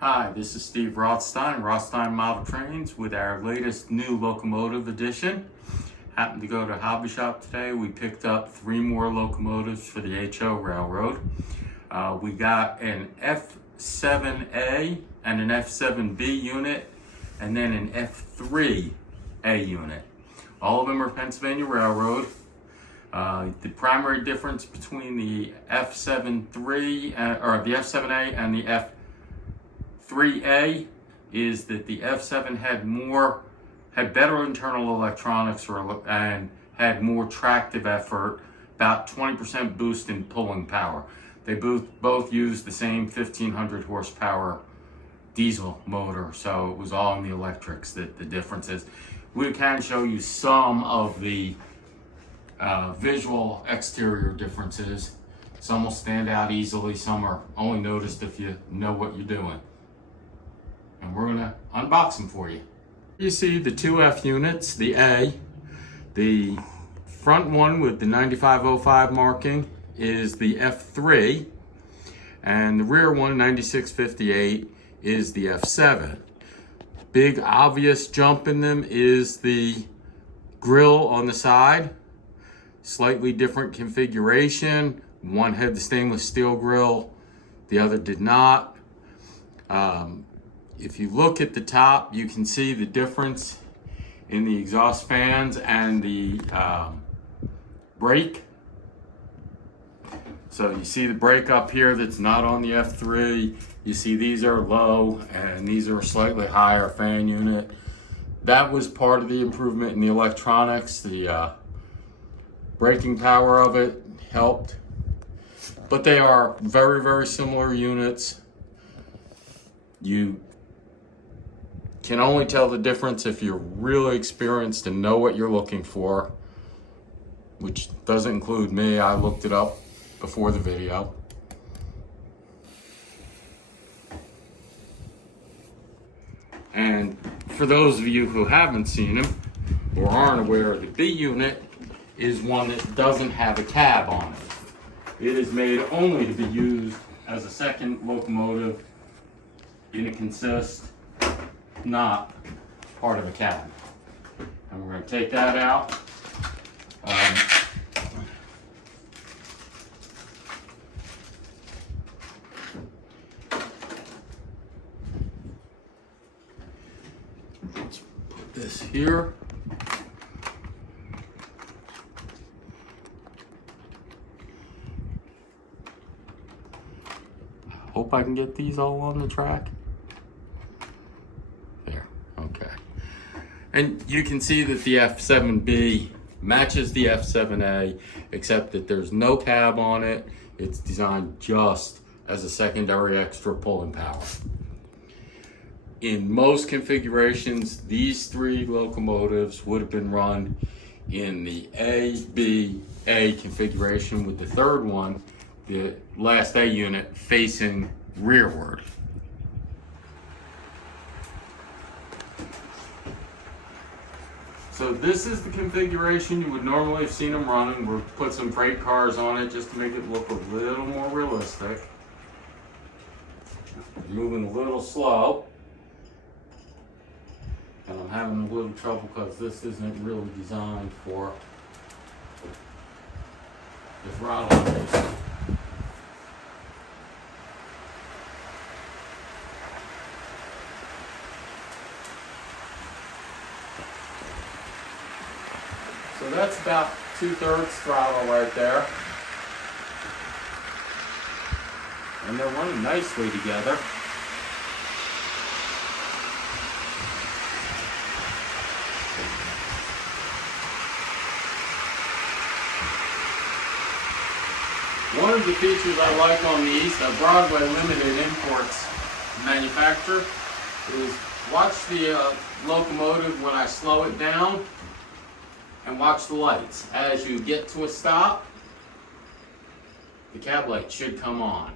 Hi, this is Steve Rothstein, Rothstein Model Trains, with our latest new locomotive edition. Happened to go to Hobby Shop today. We picked up 3 more locomotives for the HO Railroad. We got an F-7A and an F-7B unit, and then an F-3A unit. All of them are Pennsylvania Railroad. The primary difference between the F-7A and the F-3A is that the F7 had better internal electronics and had more tractive effort, about 20% boost in pulling power. They both used the same 1500 horsepower diesel motor, so it was all in the electrics that the difference is. We can show you some of the visual exterior differences. Some will stand out easily, some are only noticed if you know what you're doing. And we're gonna unbox them for you. You see the 2 F units, the A. The front one with the 9505 marking is the F3, and the rear one, 9658, is the F7. Big obvious jump in them is the grille on the side. Slightly different configuration. One had the stainless steel grille, the other did not. If you look at the top, you can see the difference in the exhaust fans and the brake. So you see the brake up here that's not on the F3. You see these are low and these are a slightly higher fan unit. That was part of the improvement in the electronics. The braking power of it helped. But they are very, very similar units. You can only tell the difference if you're really experienced and know what you're looking for, which doesn't include me. I looked it up before the video. And for those of you who haven't seen them or aren't aware, the B unit is one that doesn't have a cab on it. It is made only to be used as a second locomotive, and it consists not part of a cab. And we're going to take that out. Let's put this here. Hope I can get these all on the track. There, okay. And you can see that the F7B matches the F7A, except that there's no cab on it. It's designed just as a secondary extra pulling power. In most configurations, these 3 locomotives would have been run in the A, B, A configuration, with the third one, the last A unit, facing rearward. So this is the configuration you would normally have seen them running. We'll put some freight cars on it just to make it look a little more realistic. Moving a little slow. And I'm having a little trouble because this isn't really designed for the throttle race. So that's about 2/3 throttle right there. And they're running nicely together. One of the features I like on these, the Broadway Limited Imports manufacturer, is watch the locomotive when I slow it down, and watch the lights. As you get to a stop, the cab light should come on.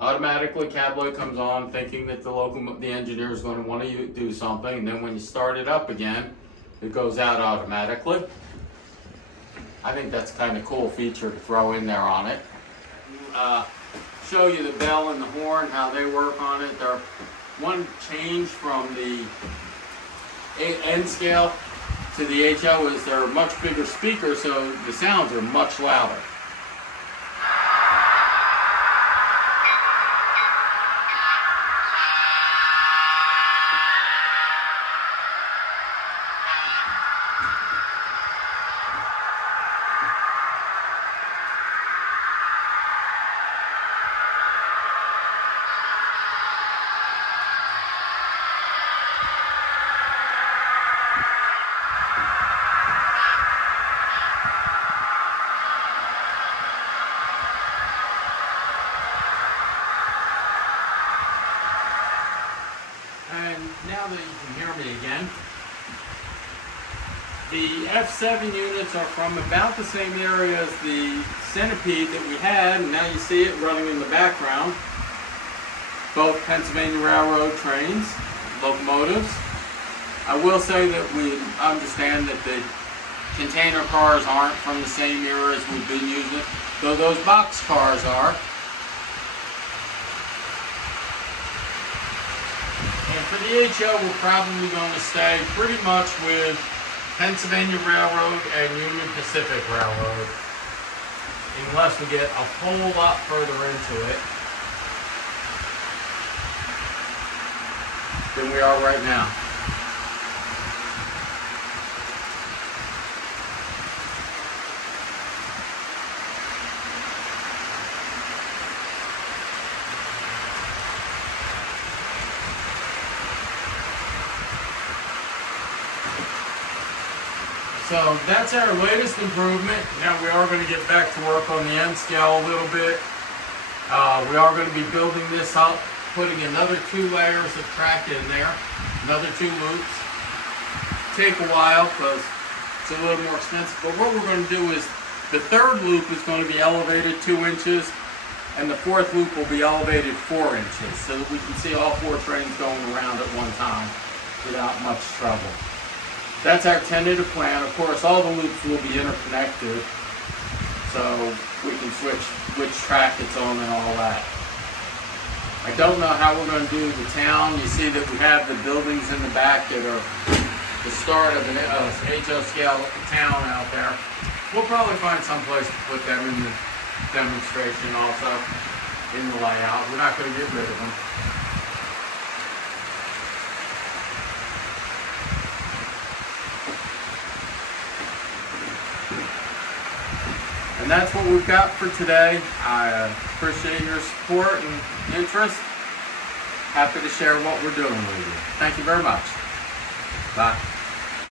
Automatically, cab light comes on, thinking that the engineer is going to want to do something, and then when you start it up again, it goes out automatically. I think that's kind of cool feature to throw in there on it. show you the bell and the horn, how they work on it. They're one change from the N scale to the HO is they're much bigger speakers, so the sounds are much louder. And now that you can hear me again, the F7 units are from about the same area as the Centipede that we had, and now you see it running in the background. Both Pennsylvania Railroad trains, locomotives. I will say that we understand that the container cars aren't from the same era as we've been using, though those box cars are. And for the HO, we're probably going to stay pretty much with Pennsylvania Railroad and Union Pacific Railroad, unless we get a whole lot further into it than we are right now. So that's our latest improvement. Now we are going to get back to work on the N scale a little bit. We are going to be building this up, putting another 2 layers of track in there, another 2 loops. Take a while because it's a little more expensive. But what we're going to do is the 3rd loop is going to be elevated 2 inches, and the 4th loop will be elevated 4 inches, so that we can see all 4 trains going around at one time without much trouble. That's our tentative plan. Of course, all the loops will be interconnected, so we can switch which track it's on and all that. I don't know how we're going to do the town. You see that we have the buildings in the back that are the start of an HO scale town out there. We'll probably find some place to put them in the demonstration also, in the layout. We're not going to get rid of them. And that's what we've got for today. I appreciate your support and interest. Happy to share what we're doing with you. Thank you very much. Bye.